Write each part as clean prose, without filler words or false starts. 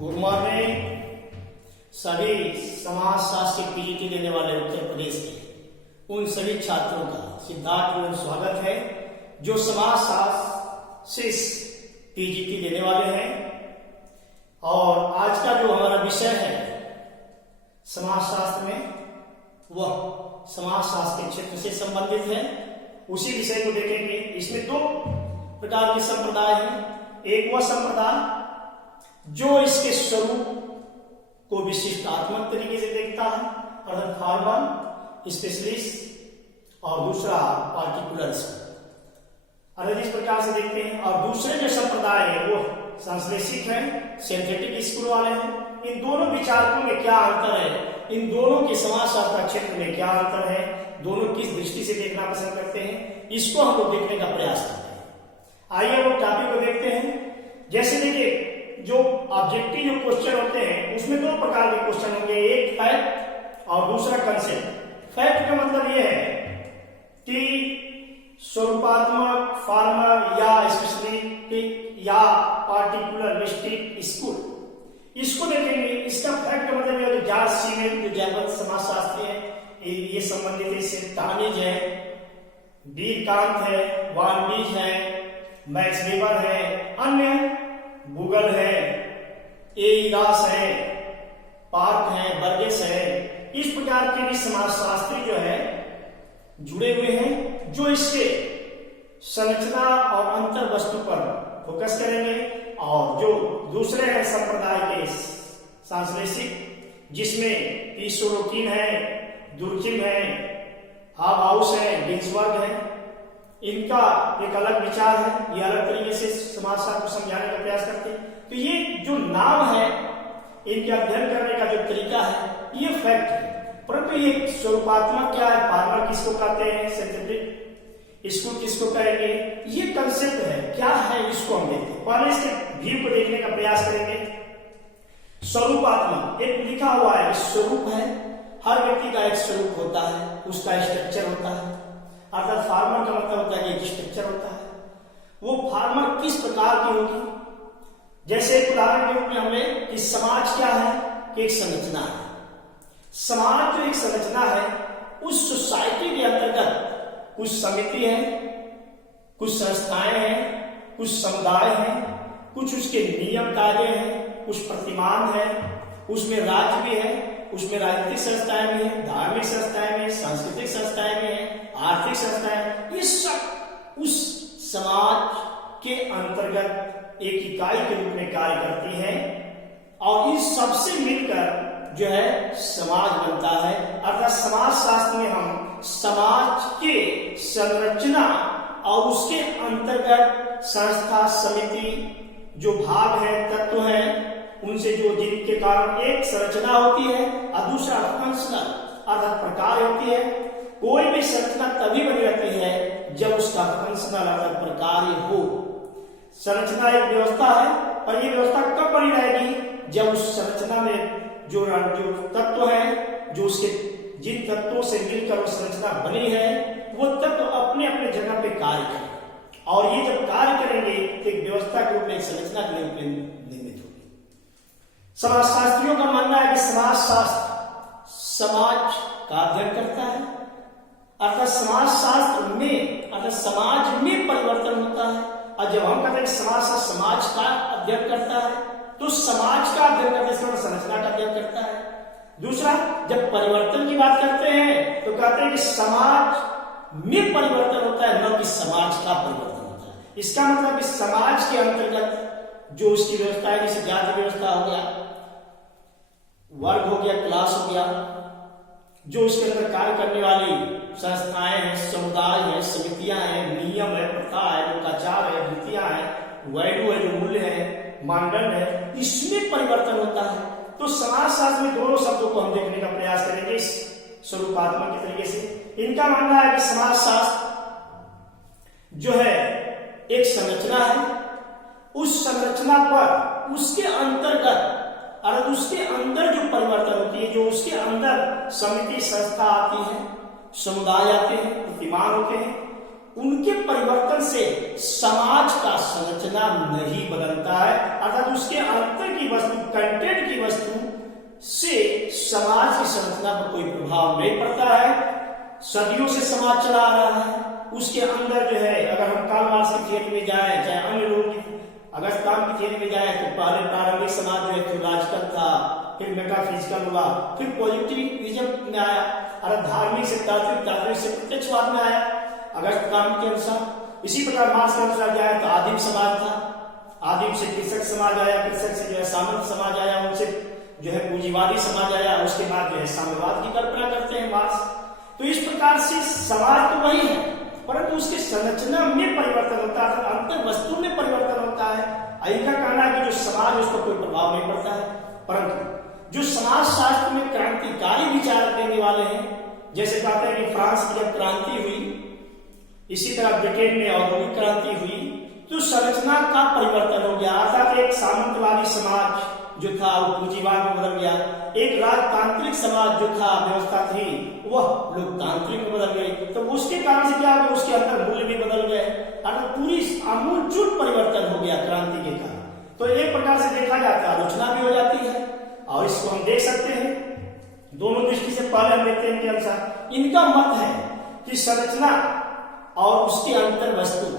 Good morning सभी समाज शास्त्र की पीजीटी देने वाले उत्तर प्रदेश के उन सभी छात्रों का सिद्धार्थपूर्ण स्वागत है जो समाज शास्त्र से पीजीटी देने वाले हैं। और आज का जो हमारा विषय है समाज शास्त्र में वह समाज शास्त्र के क्षेत्र से संबंधित है, उसी विषय को देखेंगे। इसमें दो प्रकार के संप्रदाय हैं। एक वह संप्रदाय जो इसके स्वरूप को विशिष्टात्मक तरीके से देखता है अर्थात फॉर्मल, स्पेशलिस्ट, और दूसरा पार्टिकुलरिस्ट, अर्थात इस प्रकार से देखते हैं। और दूसरे जो संप्रदाय है वो संश्लेषित है, सिंथेटिक स्कूल वाले हैं। इन दोनों विचारकों में क्या अंतर है, इन दोनों के समाजशास्त्र क्षेत्र में क्या अंतर है, दोनों किस दृष्टि से देखना पसंद करते हैं, इसको हम लोग देखने का प्रयास करते हैं। आइए वो टॉपिक को देखते हैं। जैसे देखिए जो ऑब्जेक्टिव जो क्वेश्चन होते हैं उसमें दो प्रकार के क्वेश्चन होंगे, एक फैक्ट और दूसरा कंसेप्ट। फैक्ट का मतलब यह है कि स्वरूपात्मक, फॉर्मल या स्पेसिफिक या पार्टिकुलरिस्टिक स्कूल, इसको देखेंगे। इसका फैक्ट का मतलब यह जॉर्ज सीमेन जो जर्मन समाजशास्त्री है, ये संबंधित है। इससे टानिज है, डी कांत है, वार्निज है, मैक्स वेबर है, अन्य गूगल है, एरास है, पार्क है, बर्गेस है। इस प्रकार के भी समाजशास्त्री जो है जुड़े हुए हैं जो इसके संरचना और अंतर वस्तु पर फोकस करेंगे। और जो दूसरे हैं संप्रदाय के संश्लेषित, जिसमें ईसोरोकिन है, दुर्खिम है, हाउस है, गिन्सबर्ग है, इनका एक अलग विचार है। ये अलग तरीके से समाजशास्त्र को समझाने का प्रयास करते हैं। तो ये जो नाम है, इनके अध्ययन करने का जो तरीका है, ये फैक्ट है। परंतु ये स्वरूपात्मक क्या है, फॉर्मल किसको कहते हैं, सिंथेटिक इसको किसको कहेंगे, ये कंसेप्ट है, क्या है, इसको हम देखते हैं। पहले इसके व्यू को देखने का प्रयास करेंगे। स्वरूपात्मक एक लिखा हुआ है, स्वरूप है, हर व्यक्ति का एक स्वरूप होता है, उसका स्ट्रक्चर होता है। अर्थात फॉर्मल का मतलब होता है कि एक स्ट्रक्चर होता है। वो फॉर्मल किस प्रकार की होगी, जैसे एक उदाहरण के रूप में हमें कि समाज क्या है कि एक संरचना है। समाज जो एक संरचना है, उस सोसाइटी के अंतर्गत कुछ समिति है, कुछ संस्थाएं हैं, कुछ समुदाय हैं, कुछ उसके नियम कायदे हैं, कुछ प्रतिमान है, उसमें राज्य भी है, उसमें राजनीतिक संस्थाएं भी हैं, धार्मिक संस्थाएं भी हैं, सांस्कृतिक संस्थाएं भी हैं, आर्थिक संस्थाएं। ये सब उस समाज के अंतर्गत एक इकाई के रूप में कार्य करती हैं और इस सबसे मिलकर जो है समाज बनता है। अर्थात समाज शास्त्र में हम समाज के संरचना और उसके अंतर्गत संस्था, समिति जो भाग है, तत्व है, उनसे जो जिनके कारण एक संरचना होती है और दूसरा फंक्शनल अर्थात प्रकार होती है। कोई भी संरचना तभी बनी रहती है जब उसका फंक्शनल अर्थात प्रकार हो। संरचना एक व्यवस्था है और ये व्यवस्था कब बनी रहेगी, जब उस संरचना में जो तत्व है, जो उसके जिन तत्वों से मिलकर वो संरचना बनी है, वो तत्व अपने अपने जगह पे कार्य करें। और ये जब कार्य करेंगे तो एक व्यवस्था के रूप में, एक संरचना के रूप में निर्मित होगी। समाजशास्त्रियों का मानना है कि समाजशास्त्र समाज का अध्ययन करता है, अर्थात समाजशास्त्र में अर्थात समाज में परिवर्तन होता है। और जब हम कहते हैं समाजशास्त्र समाज का अध्ययन करता है, तो समाज का अध्ययन करते हैं, संरचना का अध्ययन करता है। दूसरा, जब परिवर्तन की बात करते हैं तो कहते हैं कि समाज में परिवर्तन होता है, न कि समाज का परिवर्तन होता है। इसका मतलब कि समाज के अंतर्गत जो उसकी व्यवस्था है, जैसे जाति व्यवस्था हो गया, वर्ग हो गया, क्लास हो गया, जो उसके अंदर कार्य करने वाली संस्थाएं हैं, समुदाय है, समितियां हैं, नियम है, प्रथा है, लोकाचार है, रीतियां है, वैल्यू है, जो मूल्य है, मानदंड है, इसमें परिवर्तन होता है। तो समाजशास्त्र में दोनों शब्दों को हम देखने का प्रयास करेंगे इस स्वरूपात्मक के तरीके से। इनका मानना है कि समाजशास्त्र जो है एक संरचना है, उस संरचना पर उसके अंतर्गत और उसके अंदर जो परिवर्तन होती है, जो उसके अंदर समिति, संस्था आती है, समुदाय आते हैं, प्रतिमान होते हैं, उनके परिवर्तन से समाज का संरचना नहीं बदलता है, अर्थात उसके अंतर की वस्तु, कंटेंट की वस्तु से समाज की संरचना पर कोई प्रभाव नहीं पड़ता है। सदियों से समाज चला आ रहा है, उसके अंदर जो है, अगर हम कार्ल मार्क्स की थियरी में जाए, चाहे अन्य लोगों की अगस्त्याम की थियरी में जाए, तो पहले प्रारंभिक समाज जो है थियोलॉजिकल था, फिर मेटाफिजिकल हुआ, फिर पॉजिटिविज्म में आया, और धार्मिक से तात्विक, तात्विक से प्रत्यक्षवाद में आया अगस्त्याम के अनुसार। इसी प्रकार मार्क्स के अनुसार जाए तो आदिम समाज था, आदिम से कृषक समाज आया, कृषक से जो है सामंत समाज आया, उनसे जो है पूंजीवादी समाज आया, उसके बाद जो है साम्यवाद की कल्पना करते हैं मार्क्स। तो इस प्रकार से समाज तो वही है, परंतु उसकी संरचना में परिवर्तन होता है, अंतर वस्तु में परिवर्तन होता है। इनका कहना है कि जो समाज है उस पर कोई प्रभाव नहीं पड़ता है, परंतु जो समाज शास्त्र में क्रांतिकारी विचार देने वाले हैं, जैसे कहते हैं कि फ्रांस की जब क्रांति हुई, इसी तरह ब्रिटेन में औद्योगिक क्रांति हुई, तो संरचना का परिवर्तन हो गया, अर्थात एक सामंतवादी समाज जो था वो पूंजीवाद में बदल गया, एक राजतांत्रिक समाज जो था व्यवस्था थी वह लोकतांत्रिक में बदल गई। तो उसके कारण से क्या हो गया, उसके अंदर मूल्य भी बदल गए, अर्थात पूरी आमूलचूल परिवर्तन हो गया क्रांति के कारण। तो एक प्रकार से देखा जाता है, आलोचना भी हो जाती है, और इसको हम देख सकते हैं दोनों दृष्टि से। पहले हम देखते हैं इनके अनुसार, इनका मत है कि संरचना और उसके अंतर वस्तु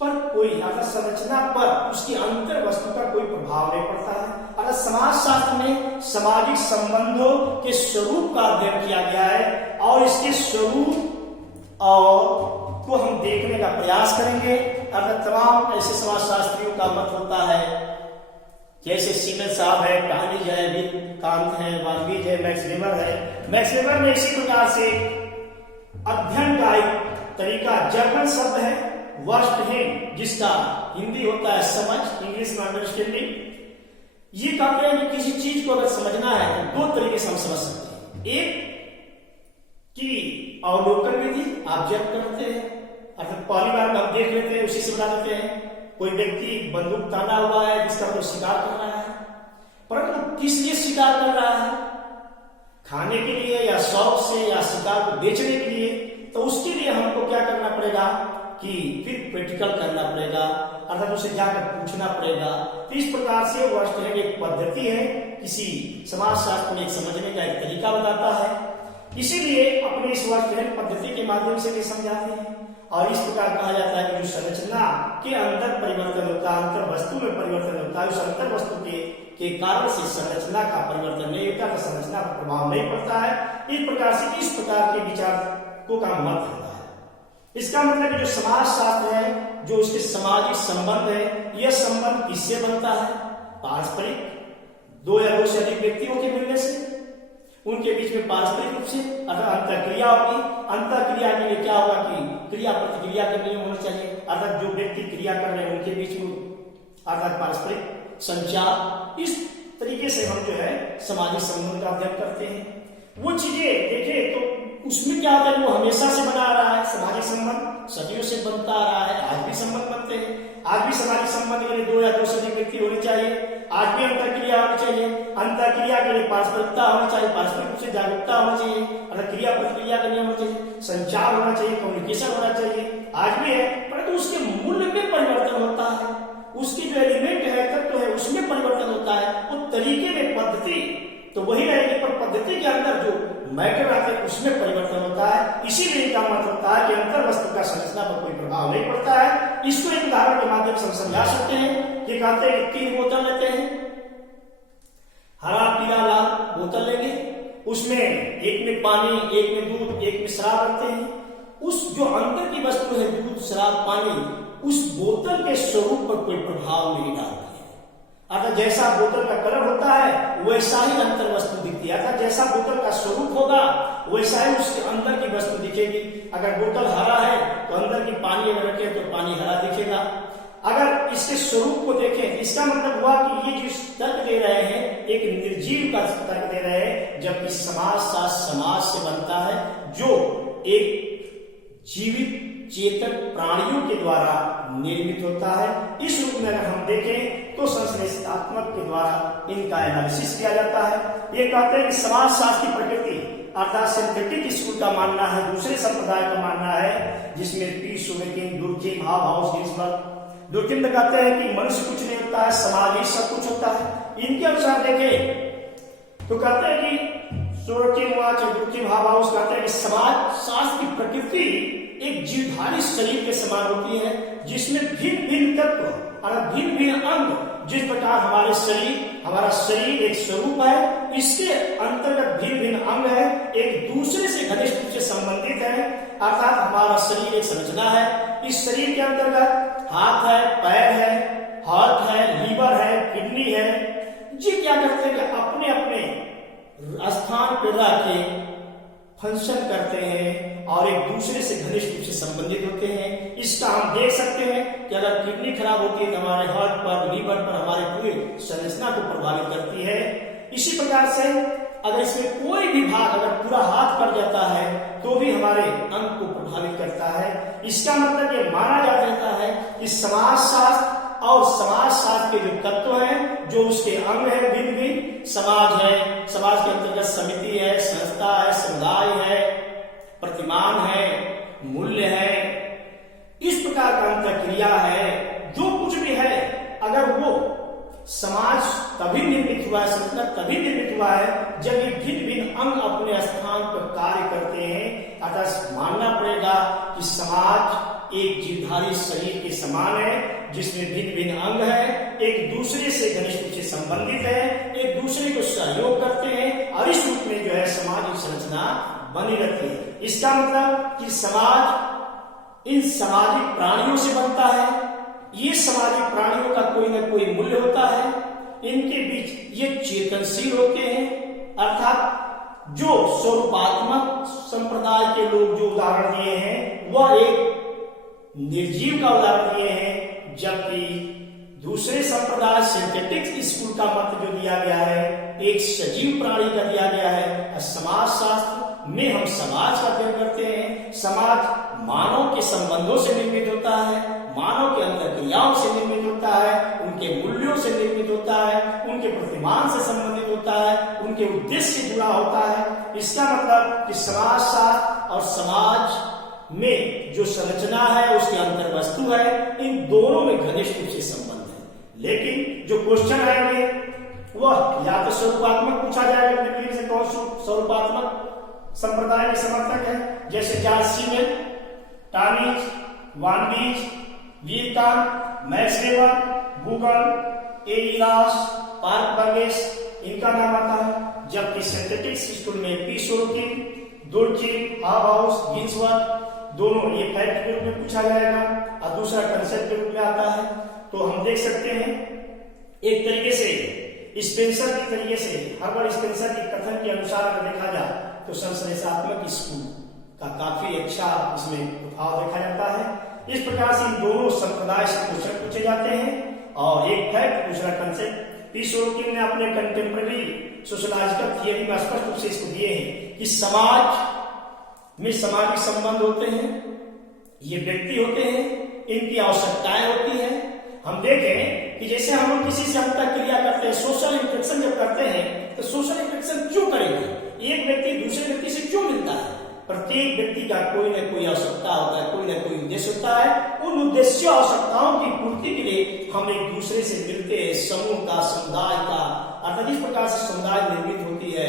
पर कोई, अर्थात संरचना पर उसकी अंतर वस्तु का कोई प्रभाव नहीं पड़ता है। अर्थात समाज शास्त्र में सामाजिक संबंधों के स्वरूप का अध्ययन किया गया है, और इसके स्वरूप और को हम देखने का प्रयास करेंगे। अर्थात तमाम ऐसे समाज शास्त्रियों का मत होता है, जैसे सीमेन साहब है, टॉनिज है, कांत है, वार्गीज है, मैक्स वेबर है। मैक्स वेबर ने इसी प्रकार से अध्ययन का एक तरीका, जर्मन शब्द है वर्स्ट है, जिसका हिंदी होता है समझ, इंग्लिश में अंडरस्टैंडिंग। ये कहते हैं कि किसी चीज को अगर समझना है तो दो तरीके से हम समझ सकते हैं, एक कि अवलोकन विधि, ऑब्जर्व करते हैं, अर्थात पहली बार हम देख लेते हैं, उसी से बता देते हैं। कोई व्यक्ति बंदूक ताना हुआ है, जिसका कोई शिकार कर रहा है, परंतु किस लिए शिकार कर रहा है, खाने के लिए या शौक से या शिकार को बेचने के लिए, तो उसके लिए हमको क्या करना पड़ेगा कि फिर प्रैक्टिकल करना पड़ेगा, अर्थात उसे जाकर पूछना पड़ेगा। तो इस प्रकार से वर्स्ट एक पद्धति है, किसी समाज शास्त्र में एक समझने का एक तरीका बताता है, इसीलिए अपने इस वर्स्ट पद्धति के माध्यम से भी समझाते हैं। और इस प्रकार कहा जाता है कि जो संरचना के अंदर परिवर्तन होता है, अंतर वस्तु में परिवर्तन होता है, उस अंतर वस्तु के कारण से संरचना का परिवर्तन नहीं होता, तो संरचना पर प्रभाव नहीं पड़ता है। इस प्रकार से इस प्रकार के विचारकों का मत होता है। इसका मतलब जो समाज शास्त्र है, जो उसके सामाजिक संबंध है, यह संबंध किससे बनता है, पारस्परिक, दो या दो से अधिक व्यक्तियों के मिलने से, उनके बीच में पारस्परिक रूप से अर्थात अंतःक्रिया होगी। अंतःक्रिया के लिए क्या होगा कि क्रिया प्रतिक्रिया के नियम होने चाहिए, अर्थात जो व्यक्ति क्रिया कर रहे हैं उनके बीच में अर्थात पारस्परिक संचार। इस तरीके से हम जो है सामाजिक संबंध का अध्ययन करते हैं। वो चीजें देखें तो उसमें क्या होता है, वो हमेशा से बना आ रहा है, सामाजिक संबंध सदियों से बनता आ रहा है, आज भी संबंध बनते हैं, आज भी सामाजिक संबंध के लिए दो या दो से अधिक व्यक्ति होने चाहिए, आज भी अंतःक्रिया होनी चाहिए, अंतःक्रिया के लिए पारस्परिकता होनी चाहिए, पारस्परिक रूप से जागरूकता होनी चाहिए, अर्थात क्रिया प्रतिक्रिया का नियम होना चाहिए, संचार होना चाहिए, कम्युनिकेशन होना चाहिए, आज भी है, परंतु उसके मूल्य में परिवर्तन होता है, उसकी जो एलिमेंट है, तत्व है, उसमें परिवर्तन होता है, वो तरीके में पद्धति तो वही रहेगी, पर पद्धति के अंदर जो मैटर आते हैं उसमें परिवर्तन होता है। इसीलिए इनका मत होता है कि अंतर वस्तु का संरचना पर कोई प्रभाव नहीं पड़ता है। इसको एक उदाहरण के माध्यम से हम समझा सकते हैं कि कहते हैं कि 3 बोतल लेते हैं, हरा पीला लाल बोतल लेंगे, उसमें एक में पानी, एक में दूध, एक में शराब रखते हैं। उस जो अंतर की वस्तु है दूध, शराब, पानी, उस बोतल के स्वरूप पर कोई प्रभाव नहीं डालती है। अर्थात जैसा बोतल का कलर होता है वैसा ही अंतर वस्तु दिखती है, अर्थात जैसा बोतल का स्वरूप होगा वैसा ही उसके अंदर की वस्तु दिखेगी। अगर बोतल हरा है तो अंदर की पानी अगर रखे तो पानी हरा दिखेगा। अगर इसके स्वरूप को देखें, इसका मतलब हुआ कि ये जो तर्क दे रहे हैं एक निर्जीव का तर्क दे रहे हैं, जबकि समाज शास्त्र समाज से बनता है जो एक जीवित चेतन प्राणियों के द्वारा निर्मित होता है। इस रूप में अगर हम देखें तो संश्लेषणात्मक के द्वारा इनका एनालिसिस किया जाता है। ये कहते हैं कि समाज शास्त्र की प्रकृति अर्थात सिंथेटिक स्कूल का मानना है, दूसरे संप्रदाय का मानना है, जिसमें पी सुमेकिन, दुर्खिम, हाउस गिन्सबर्ग डुर्किम कहते हैं कि मनुष्य कुछ नहीं होता है, समाज ही सब कुछ होता है। इनके अनुसार देखें तो कहते हैं कि डुर्किम हाउस कहते हैं कि समाज शास्त्र की प्रकृति एक जीवधारी शरीर के समान होती है, जिसमें भिन्न भिन्न तत्व और भिन्न भिन्न अंग, जिस प्रकार हमारा शरीर एक स्वरूप है, इसके अंतर्गत भिन्न भिन्न अंग है, एक दूसरे से घनिष्ठ रूप से संबंधित है। अर्थात हमारा शरीर एक संरचना है। इस शरीर के अंतर्गत हाथ है, पैर है, हार्ट है, लीवर है, किडनी है, जी क्या करते हैं कि अपने अपने स्थान पर रह के फंक्शन करते हैं और एक दूसरे से घनिष्ठ रूप से संबंधित होते हैं। इसका हम देख सकते हैं कि अगर किडनी खराब होती है तो हमारे हार्ट पर, लीवर पर, हमारे पूरे संरचना को प्रभावित करती है। इसी प्रकार से अगर इसमें कोई भी भाग, अगर पूरा हाथ कट जाता है तो भी हमारे अंग को प्रभावित करता है। इसका मतलब ये माना जा सकता है कि समाजशास्त्र और समाजशास्त्र के जो तत्व हैं, जो उसके अंग है, भिन्न भिन्न समाज है, समाज के अंतर्गत समिति है, संस्था है, समुदाय है, प्रतिमान है, मूल्य है, इस प्रकार का अंतःक्रिया है, जो कुछ भी है, अगर वो समाज तभी निर्मित हुआ है, संरचना तभी निर्मित हुआ है जब ये भिन्न भिन्न अंग अपने स्थान पर कार्य करते हैं। अतः मानना पड़ेगा कि समाज एक जीवधारी शरीर के समान है, जिसमें भिन्न भिन्न अंग है, एक दूसरे से घनिष्ठ रूप से संबंधित है, एक दूसरे को सहयोग करते हैं और इस रूप में जो है सामाजिक संरचना बनी रहती है। इसका मतलब कि समाज इन सामाजिक प्राणियों से बनता है। ये सामाजिक प्राणियों का कोई ना कोई मूल्य होता है, इनके बीच ये चेतनशील होते हैं। अर्थात जो स्वरूपात्मक संप्रदाय के लोग जो उदाहरण दिए हैं वह एक निर्जीव का उदाहरण दिए हैं, जबकि दूसरे संप्रदाय सिंथेटिक स्कूल का मत जो दिया गया है एक सजीव प्राणी का दिया गया है। समाज शास्त्र में हम समाज का अध्ययन करते हैं। समाज मानव के संबंधों से निर्मित होता है, मानव के अंतःक्रियाओं से निर्मित होता है, उनके मूल्यों से निर्मित होता है, उनके प्रतिमान से संबंधित होता है, उनके उद्देश्य से जुड़ा होता है। इसका मतलब कि समाज शास्त्र और समाज में जो संरचना है, उसके अंतर वस्तु है, इन दोनों में घनिष्ठ रूप से संबंध है। लेकिन जो क्वेश्चन आएंगे वह या तो स्वरूपात्मक पूछा जाएगा, निम्नलिखित से कौन स्वरूपात्मक संप्रदाय के समर्थक है, जैसे George Simmel, Tonnies, von Wiese, Vierkandt, Max Weber, गूगल, एलियास, पार्क बर्गेस, इनका नाम आता है। जबकि सिंथेटिक स्कूल में पी सोरोकिन, डुर्किम, हाउस, गिन्सवर्थ, दोनों ये फैक्ट के रूप में पूछा जाएगा और दूसरा कंसेप्ट के रूप में आता है। तो हम देख सकते हैं एक तरीके से स्पेंसर की तरीके से, हर्बर्ट स्पेंसर के कथन के अनुसार अगर देखा जाए तो संश्लेषात्मक स्कूल का काफी अच्छा इसमें प्रभाव देखा जाता है। इस प्रकार से इन दोनों संप्रदाय से क्वेश्चन पूछे जाते हैं और एक फैक्ट दूसरा कंसेप्ट। पी सोरोकिन ने अपने कंटेम्पररी सोशलॉजिकल थियरी में स्पष्ट रूप से इसको दिए हैं कि समाज में सामाजिक संबंध होते हैं, ये व्यक्ति होते हैं, इनकी आवश्यकताएं होती है। हम देखें कि जैसे हम लोग किसी से अंतःक्रिया करते हैं, सोशल इंटरेक्शन जब करते हैं तो सोशल इंटरेक्शन क्यों करेंगे? एक व्यक्ति दूसरे व्यक्ति से क्यों मिलता है? प्रत्येक व्यक्ति का कोई ना कोई आवश्यकता होता है, कोई ना कोई उद्देश्य होता है। उन उद्देश्यों आवश्यकताओं की पूर्ति के लिए हम एक दूसरे से मिलते हैं, समूह का, समुदाय का। अर्थात इस प्रकार से समुदाय निर्मित होती है,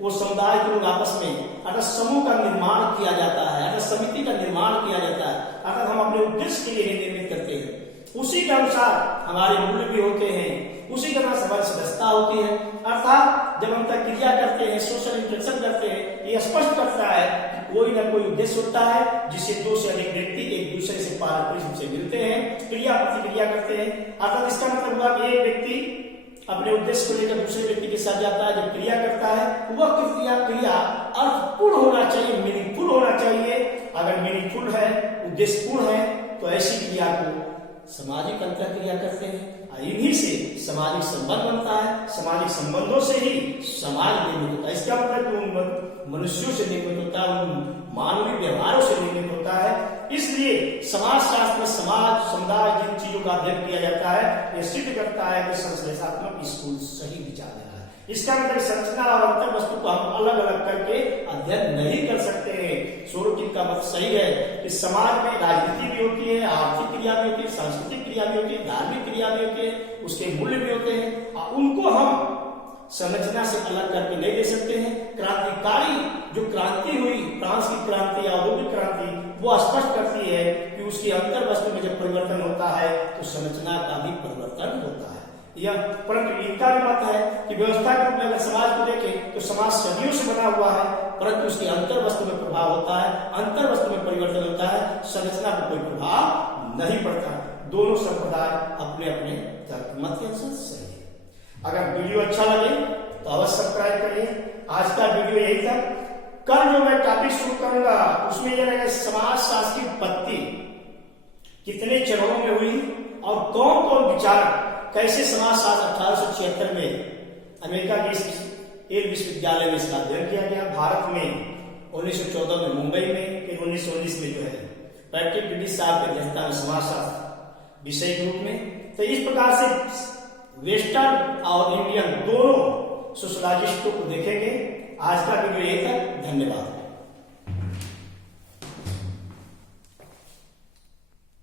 वो समुदाय के लोग आपस में अर्थात समूह का निर्माण किया जाता है, अर्थात समिति का निर्माण किया जाता है, अर्थात हम अपने उद्देश्य के लिए निर्मित करते हैं। उसी के अनुसार हमारे मूल्य भी होते हैं, उसी के अनुसार हमारी सदस्यता होती है। अर्थात जब हम क्रिया करते हैं, सोशल इंटरेक्शन करते हैं, ये स्पष्ट करता है कि कोई ना कोई उद्देश्य होता है जिससे दो से अधिक व्यक्ति एक दूसरे से पारस्परिक रूप से मिलते हैं, क्रिया प्रतिक्रिया करते हैं। अर्थात इसका मतलब हुआ कि एक व्यक्ति अपने उद्देश्य को लेकर दूसरे व्यक्ति के साथ जाता है, जब क्रिया करता है वह क्रिया अर्थपूर्ण होना चाहिए, मीनिंगफुल होना चाहिए। अगर मीनिंगफुल है, उद्देश्यपूर्ण है, तो ऐसी क्रिया को सामाजिक अंतःक्रिया करते हैं। इन्हीं से सामाजिक संबंध बनता है, सामाजिक संबंधों से ही समाज निर्मित होता है। इसका मतलब उन मनुष्यों से निर्मित होता है, उन मानवीय व्यवहारों से निर्मित होता है। इसलिए समाज शास्त्र में समाज, समुदाय, जिन चीजों का अध्ययन किया जाता है, यह सिद्ध करता है कि संश्लेषात्मक स्कूल सही विचार है। इसका मतलब संरचना और अंतर वस्तु को हम अलग अलग करके अध्ययन नहीं कर सकते हैं। स्वरूप का मत सही है कि समाज में राजनीति भी होती है, आर्थिक क्रिया भी होती है, सांस्कृतिक क्रिया भी होती है, धार्मिक क्रिया भी होती है, उसके मूल्य भी होते हैं और उनको हम संरचना से अलग करके नहीं दे सकते हैं। क्रांतिकारी जो क्रांति हुई, फ्रांस की क्रांति, औद्योगिक क्रांति, वो स्पष्ट करती है कि उसकी अंतर वस्तु में जब परिवर्तन होता है तो संरचना का भी परिवर्तन होता है। यह परंतु इनका भी मत है कि व्यवस्था के रूप में अगर समाज को देखें तो समाज सदियों से बना हुआ है, परंतु उसकी अंतर वस्तु में प्रभाव होता है, अंतर वस्तु में परिवर्तन होता है, संरचना पर कोई प्रभाव नहीं पड़ता। दोनों संप्रदाय अपने अपने तर्क मत के अनुसार सही है। अगर वीडियो अच्छा लगे तो अवश्य सब्सक्राइब करिए। आज का वीडियो यही था। कल जो मैं टॉपिक शुरू करूंगा उसमें यह रहेगा समाज शास्त्र की उत्पत्ति कितने चरणों में हुई और कौन कौन विचारक कैसे समाज शास्त्र 1876 में अमेरिका के एक विश्वविद्यालय में इसका अध्ययन किया गया। भारत में 1914 में मुंबई में, फिर 1919 में जो है पैट्रिक ब्रिटिश साहब की अध्यक्षता में समाज शास्त्र विषय के रूप में। तो इस प्रकार से वेस्टर्न और इंडियन दोनों सोशलॉजिस्टों को देखेंगे। आज का वीडियो यही था। धन्यवाद।